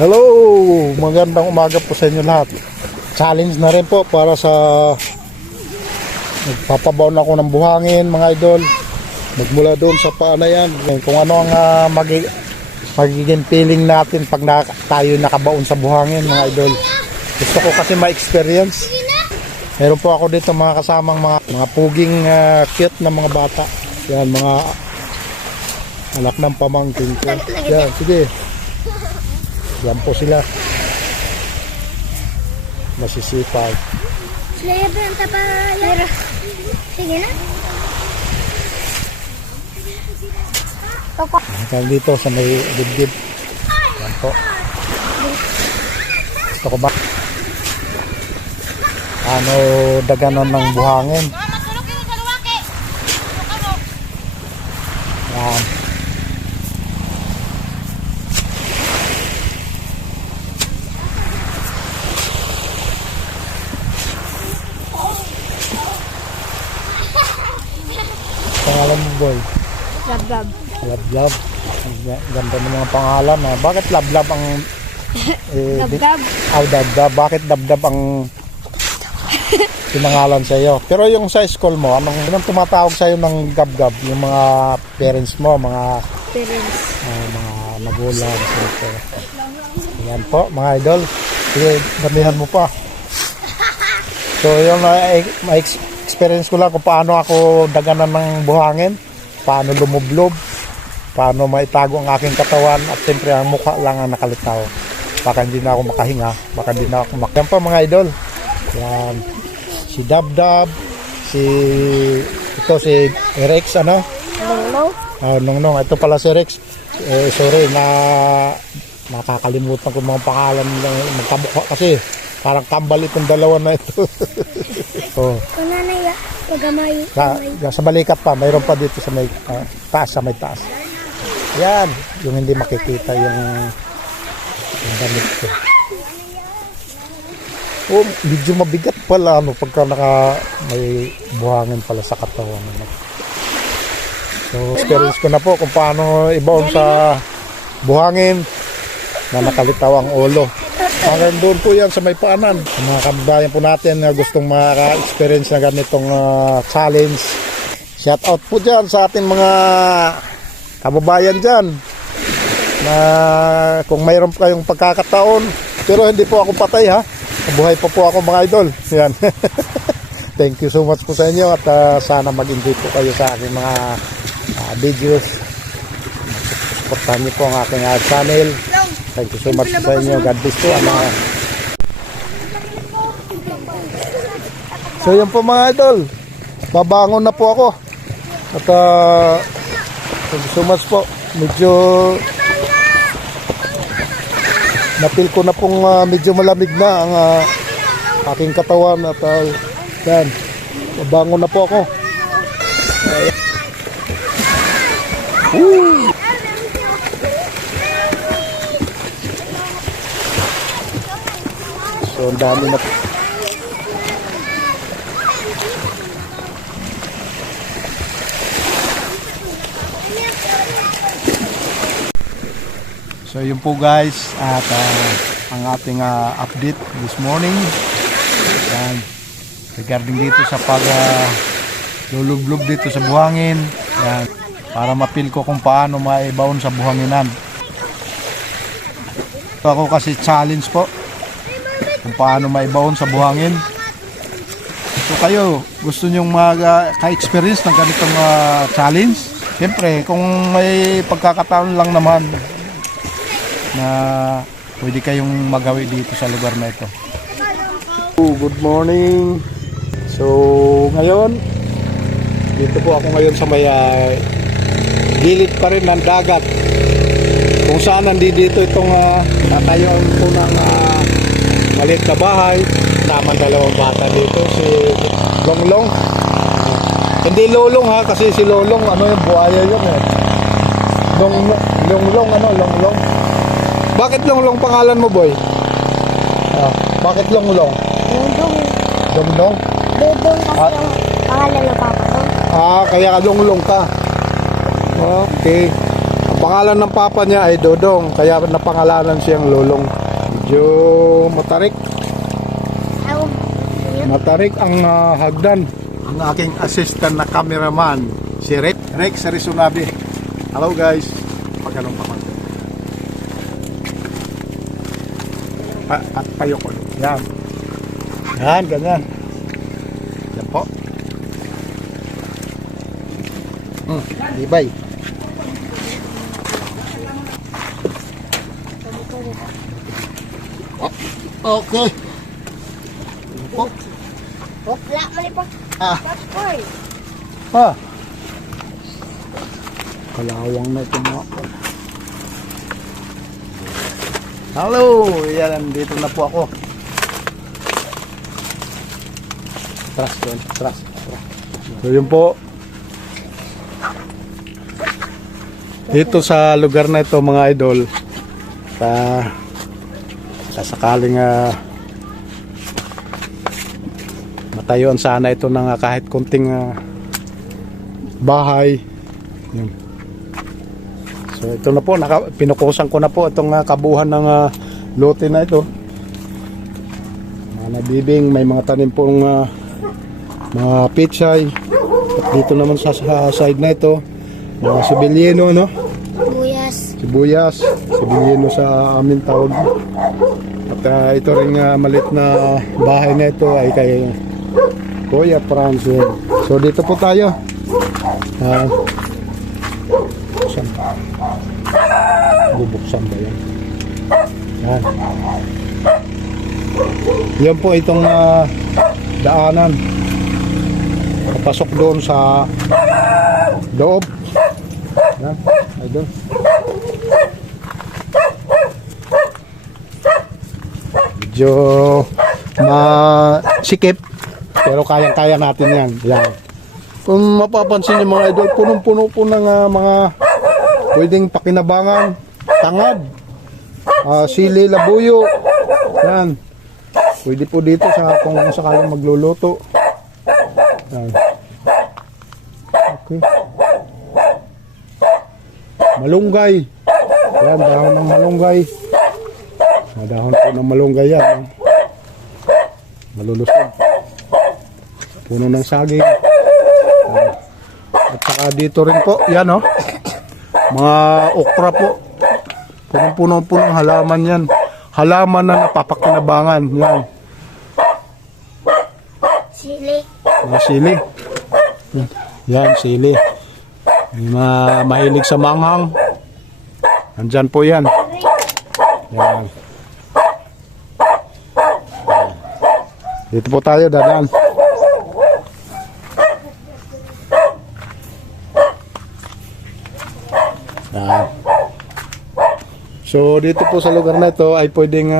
Hello! Magandang umaga po sa inyo lahat. Challenge na rin po para sa magpapabaon ako ng buhangin mga idol. Magmula doon sa paa na yan. Kung ano ang magiging feeling natin pag tayo nakabaon sa buhangin mga idol. Gusto ko kasi ma-experience. Meron po ako dito mga kasamang mga puging cute na mga bata. Yan, mga anak ng pamangkin ko. Yan, sige. Yan po sila. Masisipag. Sige na. Hanggang dito sa may dibdib. Yan po. Gusto ko ba? Ano daganan ng buhangin. Yan. Pangalan mo boy? Lab-lab. Lab-lab. Ganda ng mga pangalan ha. Bakit lab-lab ang Lab-lab. Dab-dab. Bakit dab-dab ang pinangalan sa iyo? Pero yung sa school mo, anong tumatawag sa iyo ng gab-gab? Yung mga parents mo, mga mga magulang. Yan po, mga idol. Sige, damihan mo pa. So, yung experience ko lang kung paano ako daganan ng buhangin, paano lumublob, paano maitago ang aking katawan, at siyempre ang mukha lang ang nakalitaw. Baka hindi na ako makahinga, baka hindi na ako yan pa mga idol. Yan, si Dab-Dab, si Rex, ano? Nong. Ito pala si Rex. Sorry na nakakalimutan ko mga pangalan ng magkamukha kasi parang kambal itong dalawa na ito. Oh. Kunanay, pagamay. Sa balikat pa, mayroon pa dito sa may taas, sa may taas. Yan, yung hindi makikita yung damit ko. Oh, medyo mabigat pala pagka may buhangin pala sa katawan. So, experience ko na po kung paano ibaon sa buhangin na nakalitaw ang ulo. Hanggang doon po yan sa may paanan. Mga kababayan po natin na gustong maka-experience na ganitong challenge. Shout out po dyan sa ating mga kababayan dyan. Na kung mayroon kayong pagkakataon, pero hindi po ako patay ha. Buhay pa po ako mga idol. Yan. Thank you so much po sa inyo at sana mag-enjoy po kayo sa aking mga videos. Supportahan niyo po ang aking channel. Thank you so much sa inyo. God bless po. So yan po mga idol. Babangon na po ako. At thank you so much po. Medyo napil ko na pong medyo malamig na ang aking katawan. At yan. Babangon na po ako. Woo! So, ang dami na. So, yun po guys. At ang ating update this morning. Yan. Regarding dito sa lulublob dito sa buhangin. Yan. Para mapil ko kung paano maibaon sa buhanginan. So, ako kasi challenge po. Kung paano maibaon sa buhangin. So kayo, gusto nyong ka-experience ng ganitong challenge? Siyempre, kung may pagkakataon lang naman na pwede kayong magawi dito sa lugar na ito. Good morning. So ngayon, dito po ako ngayon sa may gilid pa rin ng dagat. Kung saan nandito itong tatayuan po ng maliit na bahay, naman dalawang bata dito, si Longlong. Hindi Lolong ha, kasi si Lolong, yung buhaya yun eh. Longlong. Bakit Longlong pangalan mo boy? Bakit Longlong? Longlong? Dodong kasi yung pangalan ng papa ko. Kaya Longlong ka. Okay. pangalan ng papa niya ay Dodong, kaya napangalanan siyang Lolong. Medyo matarik. Matarik ang hagdan. Ang aking assistant na cameraman, si Rex Sarisunabi. Hello guys. Pagkalong pa konti. At payo ko. Yan. Yan, ganyan. Yan po. Ibay. Okay. Wala, mali pa. Ah. Oy. Ah. Kalawang na ito mga. Hello! Yan, dito na po ako. Trust. So yun po. Dito sa lugar na ito mga idol, sasakaling matayuan sana ito ng kahit konting bahay. Yun. So ito na po, pinukusan ko na po itong kabuhan ng lote na ito. Nabibing, may mga tanim pong mga pichay. At dito naman sa side na ito, mga sibilyeno, no? Sibuyas, sibilyeno sa amin tawag. At ito ring malit na bahay na ito ay kay Kuya Franz. So dito po tayo. Bubuksan ba yan? Yan. Yan po itong daanan. Papasok doon sa loob. Yan. Ay doon. Medyo masikip. Pero kayang-kaya natin yan. Yan. Kung mapapansin niyo mga idol, punong-puno po ng mga pwedeng pakinabangan, tangad, sili, labuyo. Yan. Pwede po dito sa kung sakaling magluluto. Yan. Okay. Malunggay. Yan, dahon ng malunggay. Dahon po ng malunggay yan. Malulusog. Puno ng saging. At saka dito rin po, yan oh. Mga okra po. Punong-puno po ng halaman yan. Halaman na napapakinabangan. Yan. Sili. Mga sili. Yan, sili. Mahilig sa manghang. Nandyan po yan. Yan. Dito po tayo, dadaan. Yan. So dito po sa lugar na ito ay pwedeng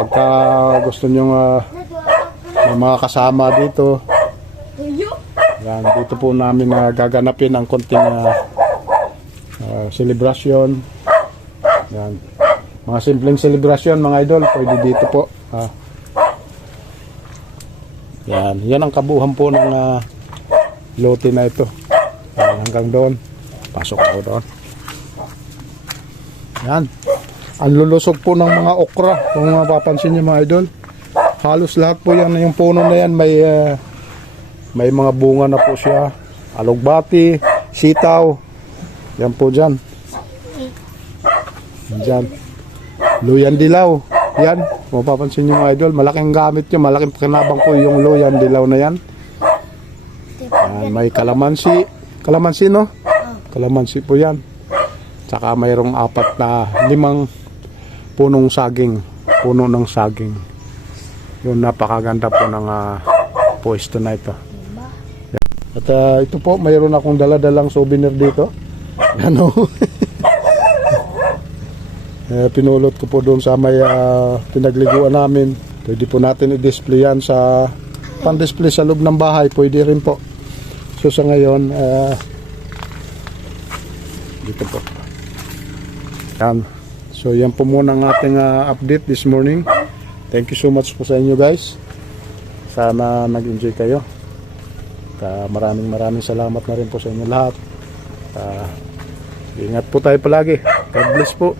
pagka gusto nyo may mga kasama dito. Yan, dito po namin gaganapin ang konting selebrasyon. Yan. Mga simpleng selebrasyon mga idol, pwede dito po. Yan, yan ang kabuhan po ng lote na ito. Hanggang doon. Pasok ako doon. Yan. Ang lulusog po ng mga okra. Kung mapapansin niyo mga idol, halos lahat po yan, yung puno na yan may mga bunga na po siya. Alugbati, sitaw. Yan po dyan. Dyan. Luyan dilaw. Yan. Kung mapapansin niyo mga idol, malaking gamit nyo. Malaking pakinabang po yung luyan dilaw na yan. Yan, may kalamansi. Kalamansi no? Kalamansi po yan. Tsaka mayroong 5 punong saging. Puno ng saging. Yun, napakaganda po ng pwesto na ito. At ito po, mayroon akong dala-dalang souvenir dito. Ano? Pinulot ko po doon sa may pinagliguan namin. Pwede po natin i-display yan sa pan-display sa loob ng bahay. Pwede rin po. So sa ngayon, dito po. Yan. So yan po muna ang ating update this morning. Thank you so much po sa inyo guys. Sana nag-enjoy kayo. Maraming salamat na rin po sa inyo lahat. Ingat po tayo palagi. God bless po.